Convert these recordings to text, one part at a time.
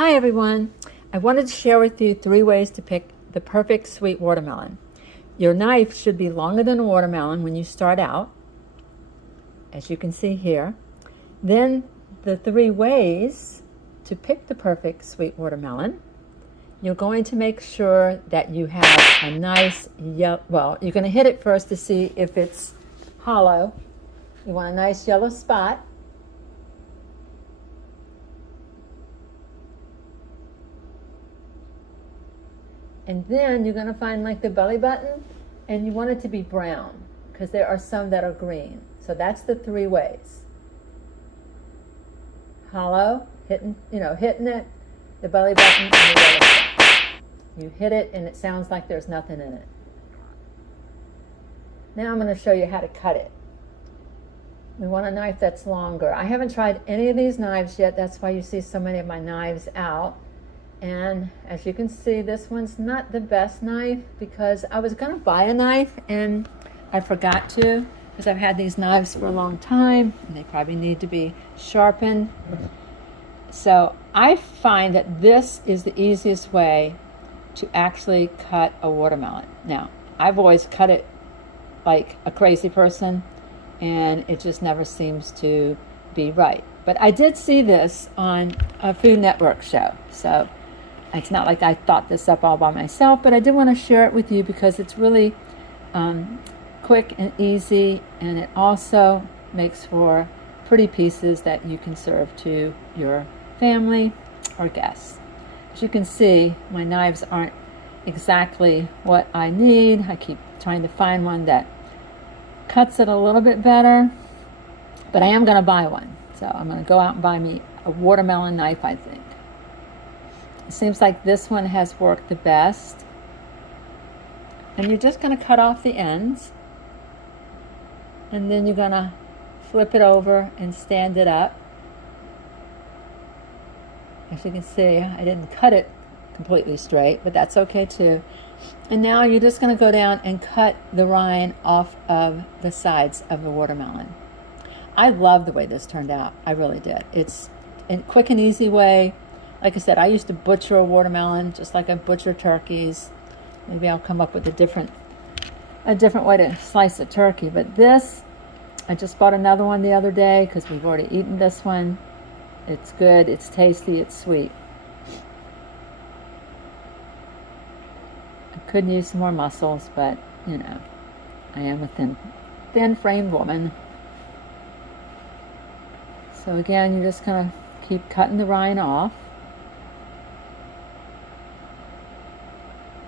Hi everyone! I wanted to share with you 3 ways to pick the perfect sweet watermelon. Your knife should be longer than a watermelon when you start out, as you can see here. Then the 3 ways to pick the perfect sweet watermelon. You're going to make sure that you have a nice yellow, well, you're going to hit it first to see if it's hollow. You want a nice yellow spot. And then you're going to find like the belly button, and you want it to be brown because there are some that are green. So that's the 3 ways. Hollow, hitting it, the belly button, and the yellow spot. You hit it and it sounds like there's nothing in it. Now I'm going to show you how to cut it. We want a knife that's longer. I haven't tried any of these knives yet. That's why you see so many of my knives out. And as you can see, this one's not the best knife because I was going to buy a knife and I forgot to, because I've had these knives for a long time and they probably need to be sharpened. So I find that this is the easiest way to actually cut a watermelon. Now, I've always cut it like a crazy person and it just never seems to be right. But I did see this on a Food Network show, so it's not like I thought this up all by myself, but I did want to share it with you because it's really quick and easy, and it also makes for pretty pieces that you can serve to your family or guests. As you can see, my knives aren't exactly what I need. I keep trying to find one that cuts it a little bit better, but I am going to buy one. So I'm going to go out and buy me a watermelon knife, I think. It seems like this one has worked the best. And you're just going to cut off the ends. And then you're going to flip it over and stand it up. As you can see, I didn't cut it completely straight, but that's okay too. And now you're just going to go down and cut the rind off of the sides of the watermelon. I love the way this turned out. I really did. It's a quick and easy way. Like I said, I used to butcher a watermelon just like I butcher turkeys. Maybe I'll come up with a different way to slice a turkey. But this, I just bought another one the other day because we've already eaten this one. It's good, it's tasty, it's sweet. I could use some more muscles, but you know, I am a thin-framed woman. So again, you're just going to keep cutting the rind off.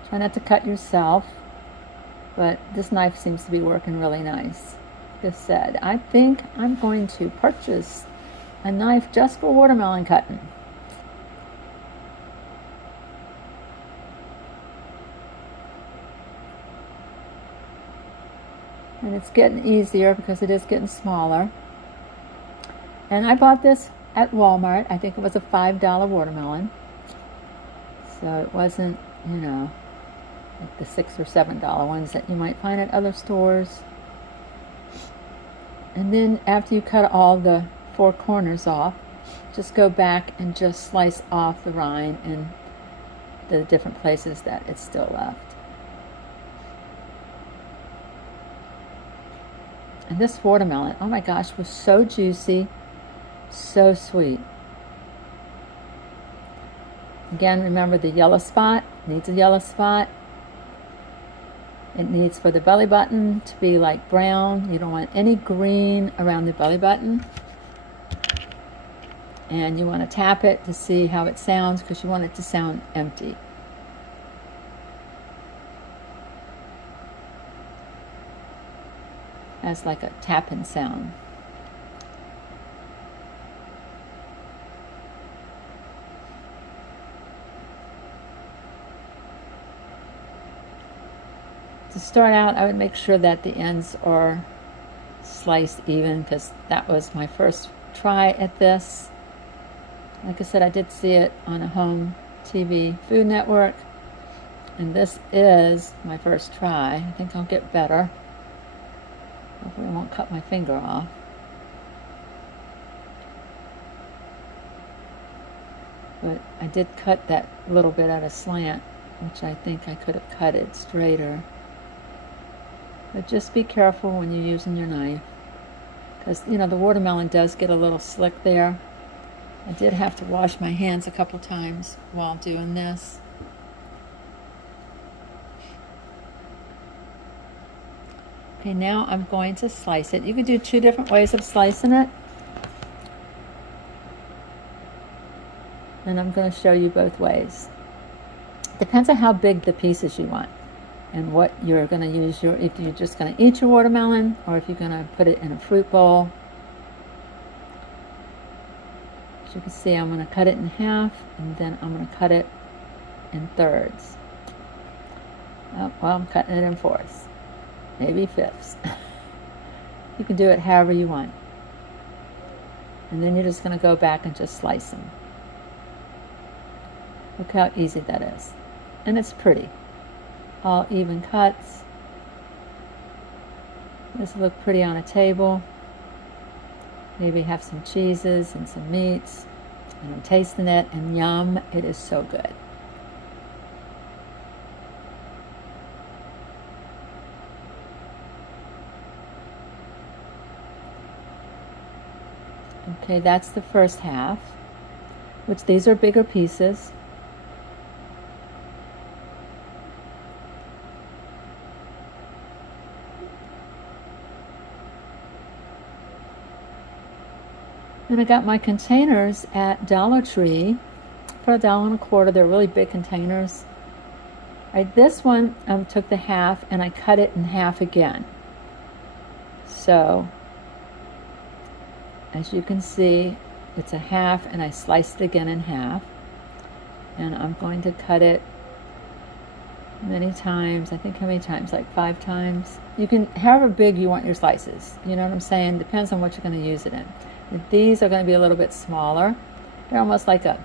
Try not to cut yourself, but this knife seems to be working really nice. Like I said, I think I'm going to purchase a knife just for watermelon cutting. And it's getting easier because it is getting smaller. And I bought this at Walmart. I think it was a $5 watermelon. So it wasn't, you know, like the $6 or $7 ones that you might find at other stores. And then after you cut all the 4 corners off, just go back and just slice off the rind in the different places that it's still left. And this watermelon, oh my gosh, was so juicy, so sweet. Again, remember the yellow spot, needs a yellow spot. It needs for the belly button to be like brown. You don't want any green around the belly button. And you want to tap it to see how it sounds because you want it to sound empty. As like a tapping sound. To start out, I would make sure that the ends are sliced even because that was my first try at this. Like I said, I did see it on a home TV Food Network, and this is my first try. I think I'll get better. Hopefully I won't cut my finger off. But I did cut that little bit at a slant, which I think I could have cut it straighter. But just be careful when you're using your knife, because, you know, the watermelon does get a little slick there. I did have to wash my hands a couple times while doing this. Okay, now I'm going to slice it. You can do 2 different ways of slicing it. And I'm going to show you both ways. Depends on how big the pieces you want and what you're going to use if you're just going to eat your watermelon or if you're going to put it in a fruit bowl. As you can see, I'm going to cut it in half and then I'm going to cut it in thirds. Oh, well, I'm cutting it in fourths, maybe fifths. You can do it however you want. And then you're just going to go back and just slice them. Look how easy that is. And it's pretty. All even cuts. This will look pretty on a table. Maybe have some cheeses and some meats. And I'm tasting it, and yum, it is so good. Okay, that's the first half, which these are bigger pieces. And I got my containers at Dollar Tree for $1.25. They're really big containers. This one took the half and I cut it in half again. So, as you can see, it's a half and I sliced it again in half. And I'm going to cut it many times. I think how many times? Like 5 times. You can, however big you want your slices. You know what I'm saying? Depends on what you're going to use it in. These are going to be a little bit smaller. They're almost like a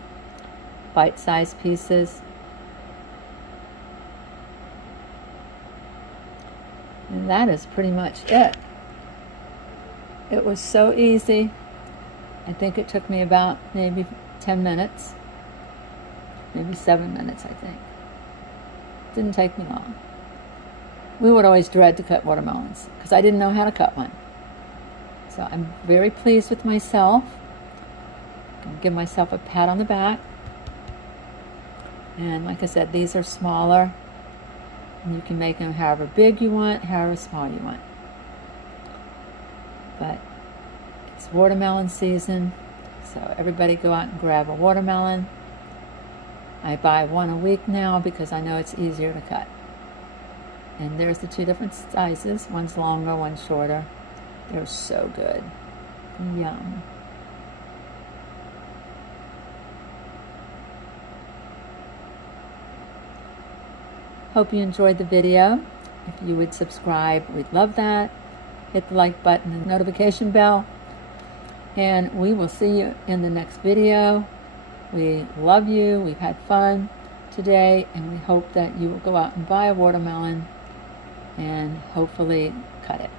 bite-sized pieces. And that is pretty much it. It was so easy. I think it took me about maybe 10 minutes. Maybe 7 minutes, I think. Didn't take me long. We would always dread to cut watermelons because I didn't know how to cut one. So I'm very pleased with myself. I'm going to give myself a pat on the back. And like I said, these are smaller. And you can make them however big you want, however small you want. But it's watermelon season, so everybody go out and grab a watermelon. I buy one a week now because I know it's easier to cut. And there's the 2 different sizes. One's longer, one's shorter. They're so good. Yum. Hope you enjoyed the video. If you would subscribe, we'd love that. Hit the like button and notification bell. And we will see you in the next video. We love you. We've had fun today. And we hope that you will go out and buy a watermelon and hopefully cut it.